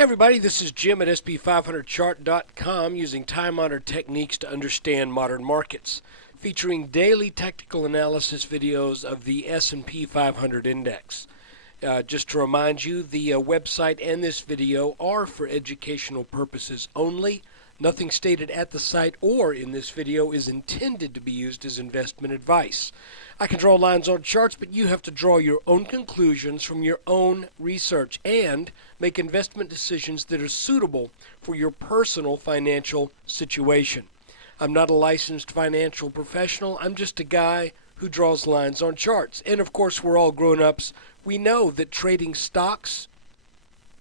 Hey everybody, this is Jim at SP500chart.com using time-honored techniques to understand modern markets, featuring daily technical analysis videos of the S&P 500 index. Just to remind you, the website and this video are for educational purposes only. Nothing stated at the site or in this video is intended to be used as investment advice. I can draw lines on charts, but you have to draw your own conclusions from your own research and make investment decisions that are suitable for your personal financial situation. I'm not a licensed financial professional. I'm just a guy who draws lines on charts. And of course, we're all grown-ups. We know that trading stocks,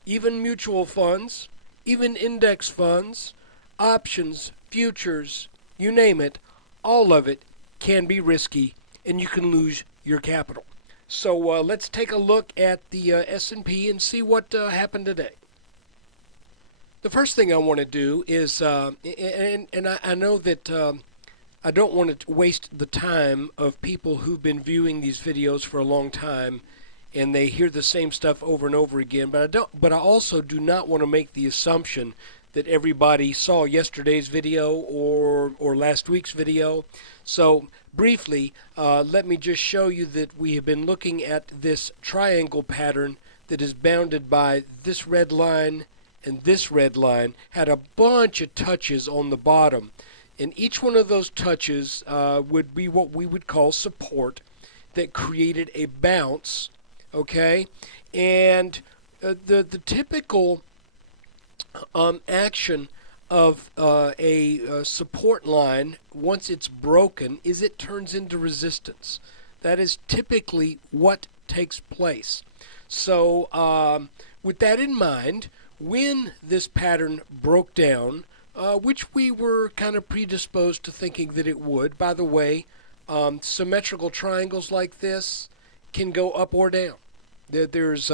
even mutual funds, even index funds, options, futures, you name it, all of it can be risky and you can lose your capital. So let's take a look at the S&P and see what happened today. The first thing I want to do is, I know that I don't want to waste the time of people who've been viewing these videos for a long time and they hear the same stuff over and over again, but I also do not want to make the assumption that everybody saw yesterday's video or last week's video. So briefly, let me just show you that we have been looking at this triangle pattern that is bounded by this red line and this red line, had a bunch of touches on the bottom. And each one of those touches would be what we would call support that created a bounce, okay? And the typical action of a support line, once it's broken, is it turns into resistance. That is typically what takes place. So with that in mind, when this pattern broke down, which we were kind of predisposed to thinking that it would, by the way, symmetrical triangles like this can go up or down. There's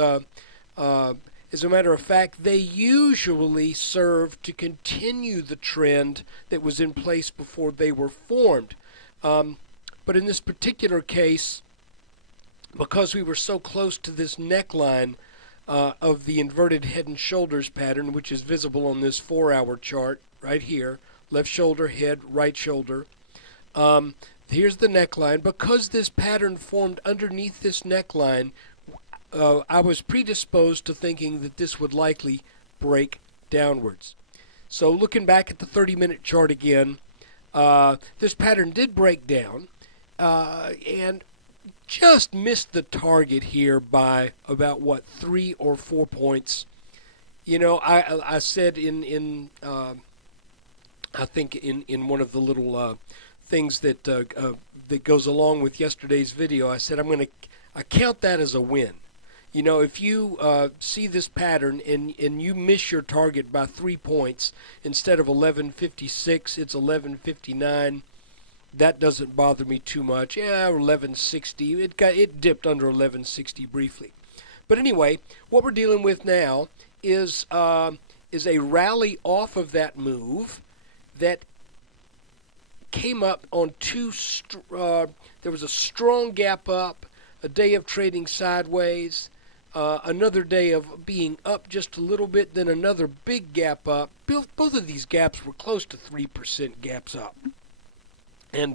as a matter of fact, they usually serve to continue the trend that was in place before they were formed. But in this particular case, because we were so close to this neckline of the inverted head and shoulders pattern, which is visible on this 4-hour chart right here, left shoulder, head, right shoulder. Here's the neckline. Because this pattern formed underneath this neckline, I was predisposed to thinking that this would likely break downwards. So looking back at the 30-minute chart again, this pattern did break down and just missed the target here by about, 3 or 4 points. You know, I said I think in one of the little things that that goes along with yesterday's video, I said I count that as a win. You know, if you see this pattern and you miss your target by 3 points, instead of 1156, it's 1159. That doesn't bother me too much. Yeah, 1160. It dipped under 1160 briefly. But anyway, what we're dealing with now is a rally off of that move that came up on there was a strong gap up, a day of trading sideways. Another day of being up just a little bit, then another big gap up. Both of these gaps were close to 3% gaps up. And,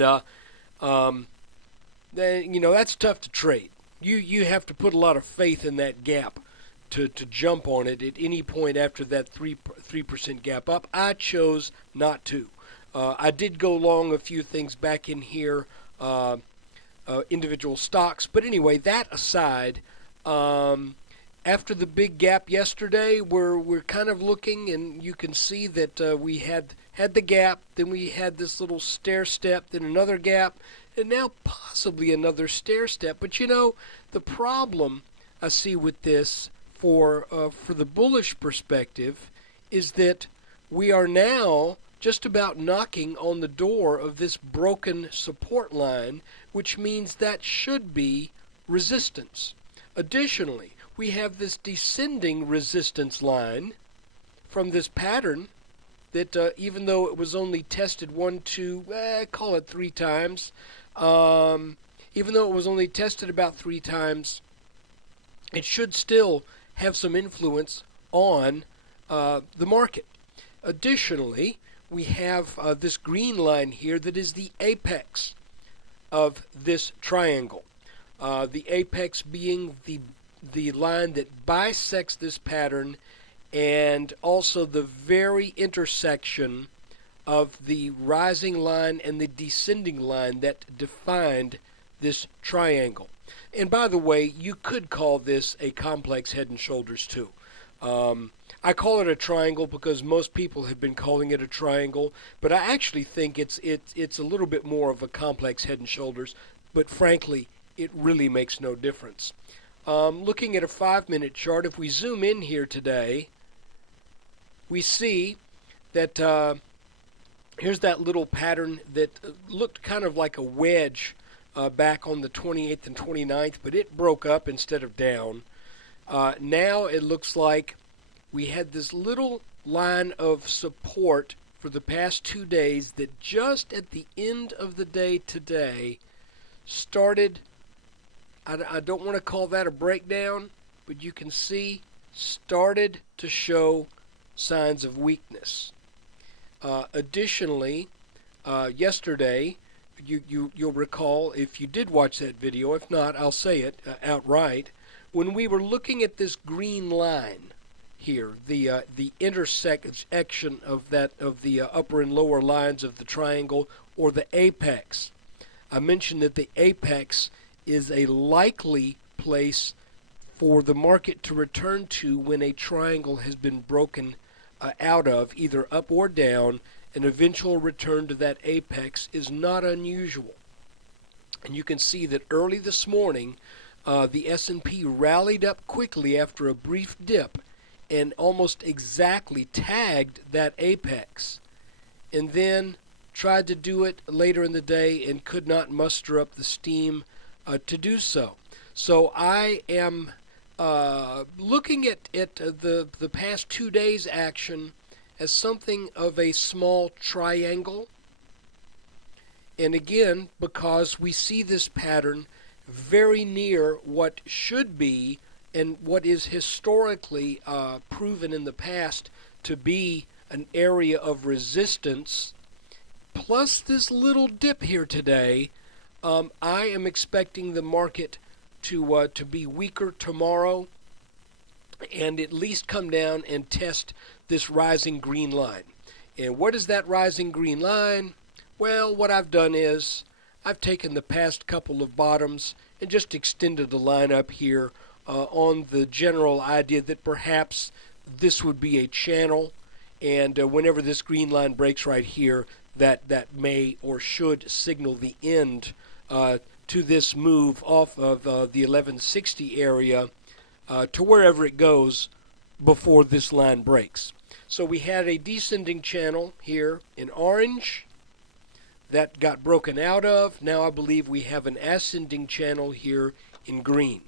you know, that's tough to trade. You have to put a lot of faith in that gap to jump on it at any point after that 3% gap up. I chose not to. I did go long a few things back in here, individual stocks. But anyway, that aside, after the big gap yesterday, we're kind of looking, and you can see that we had the gap, then we had this little stair step, then another gap, and now possibly another stair step. But you know, the problem I see with this for the bullish perspective is that we are now just about knocking on the door of this broken support line, which means that should be resistance. Additionally, we have this descending resistance line from this pattern that even though it was only tested call it 3 times, even though it was only tested about 3 times, it should still have some influence on the market. Additionally, we have this green line here that is the apex of this triangle. The apex being the line that bisects this pattern, and also the very intersection of the rising line and the descending line that defined this triangle. And by the way, you could call this a complex head and shoulders too. I call it a triangle because most people have been calling it a triangle, but I actually think it's a little bit more of a complex head and shoulders, but frankly, it really makes no difference. Looking at a 5-minute chart, if we zoom in here today, we see that here's that little pattern that looked kind of like a wedge back on the 28th and 29th, but it broke up instead of down. Now it looks like we had this little line of support for the past 2 days that just at the end of the day today started, I don't want to call that a breakdown, but you can see started to show signs of weakness. Additionally, yesterday, you'll recall, if you did watch that video, if not, I'll say it outright, when we were looking at this green line here, the intersection of the upper and lower lines of the triangle, or the apex. I mentioned that the apex is a likely place for the market to return to when a triangle has been broken out of, either up or down. An eventual return to that apex is not unusual. And you can see that early this morning, the S&P rallied up quickly after a brief dip and almost exactly tagged that apex, and then tried to do it later in the day and could not muster up the steam to do so. So I am looking at the past 2 days' action as something of a small triangle. And again, because we see this pattern very near what should be and what is historically proven in the past to be an area of resistance, plus this little dip here today, I am expecting the market to be weaker tomorrow and at least come down and test this rising green line. And what is that rising green line? Well, what I've done is I've taken the past couple of bottoms and just extended the line up here on the general idea that perhaps this would be a channel, and whenever this green line breaks right here, that may or should signal the end to this move off of the 1160 area to wherever it goes before this line breaks. So we had a descending channel here in orange that got broken out of. Now I believe we have an ascending channel here in green.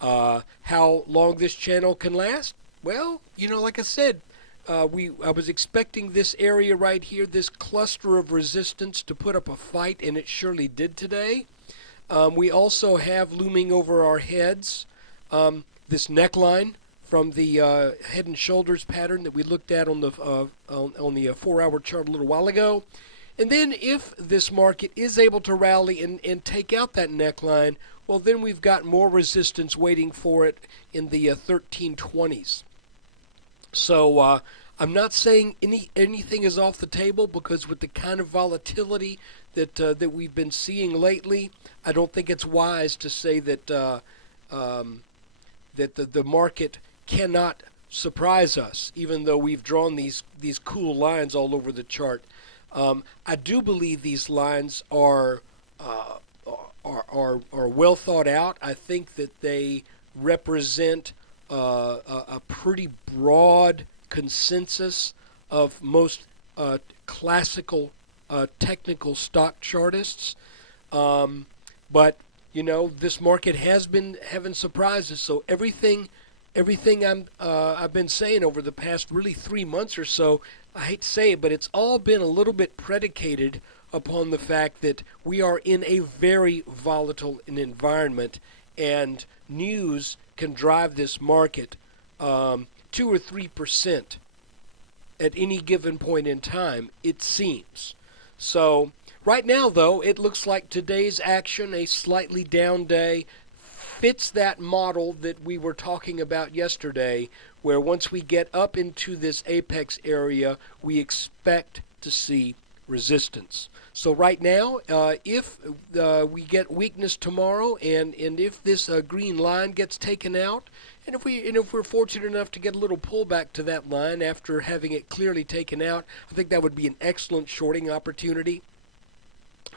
How long this channel can last? Well, like I said, I was expecting this area right here, this cluster of resistance, to put up a fight, and it surely did today. We also have looming over our heads this neckline from the head and shoulders pattern that we looked at on the 4-hour chart a little while ago. And then if this market is able to rally and take out that neckline, well, then we've got more resistance waiting for it in the 1320s. So I'm not saying anything is off the table, because with the kind of volatility that we've been seeing lately, I don't think it's wise to say that that the market cannot surprise us, even though we've drawn these cool lines all over the chart. I do believe these lines are well thought out. I think that they represent a pretty broad consensus of most classical technical stock chartists. But this market has been having surprises. So everything I've been saying over the past really 3 months or so, I hate to say it, but it's all been a little bit predicated upon the fact that we are in a very volatile environment, and news can drive this market to 2 or 3% at any given point in time, it seems. So right now, though, it looks like today's action, a slightly down day, fits that model that we were talking about yesterday, where once we get up into this apex area, we expect to see resistance. So right now, if we get weakness tomorrow, and if this green line gets taken out, and if we're fortunate enough to get a little pullback to that line after having it clearly taken out, I think that would be an excellent shorting opportunity.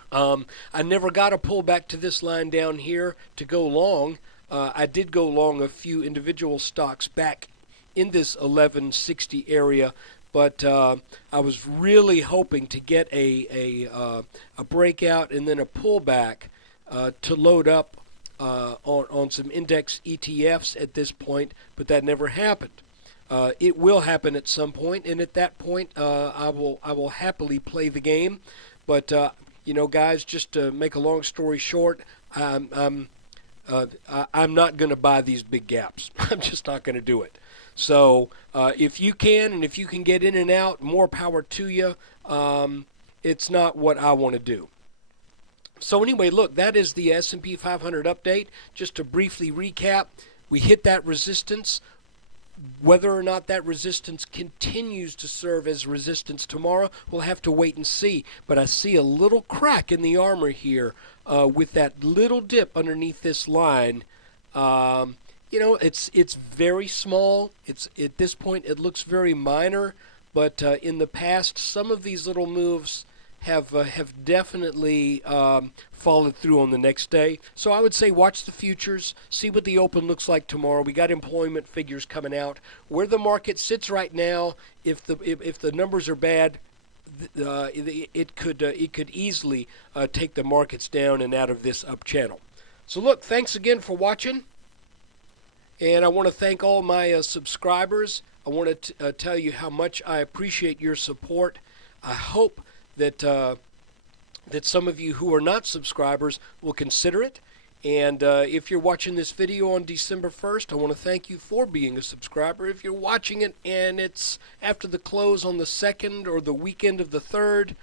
I never got a pullback to this line down here to go long. I did go long a few individual stocks back in this 1160 area, but I was really hoping to get a breakout and then a pullback to load up on some index ETFs at this point, but that never happened. It will happen at some point, and at that point, I will happily play the game. But you know, guys, just to make a long story short, I'm not going to buy these big gaps. I'm just not going to do it. So if you can, and if you can get in and out, more power to you. It's not what I want to do. So anyway, look, that is the S&P 500 update. Just to briefly recap, we hit that resistance. Whether or not that resistance continues to serve as resistance tomorrow, we'll have to wait and see. But I see a little crack in the armor here with that little dip underneath this line. You know, it's very small. It's at this point it looks very minor, but in the past, some of these little moves have definitely followed through on the next day. So I would say watch the futures, see what the open looks like tomorrow. We got employment figures coming out. Where the market sits right now, if the numbers are bad, it could easily take the markets down and out of this up channel. So look, thanks again for watching, and I want to thank all my subscribers. I want to tell you how much I appreciate your support. I hope that that some of you who are not subscribers will consider it. And if you're watching this video on December 1st, I want to thank you for being a subscriber. If you're watching it and it's after the close on the 2nd or the weekend of the 3rd,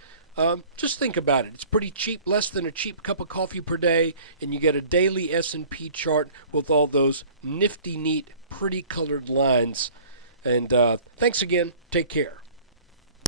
just think about it. It's pretty cheap, less than a cheap cup of coffee per day, and you get a daily S&P chart with all those nifty, neat, pretty colored lines. And thanks again. Take care.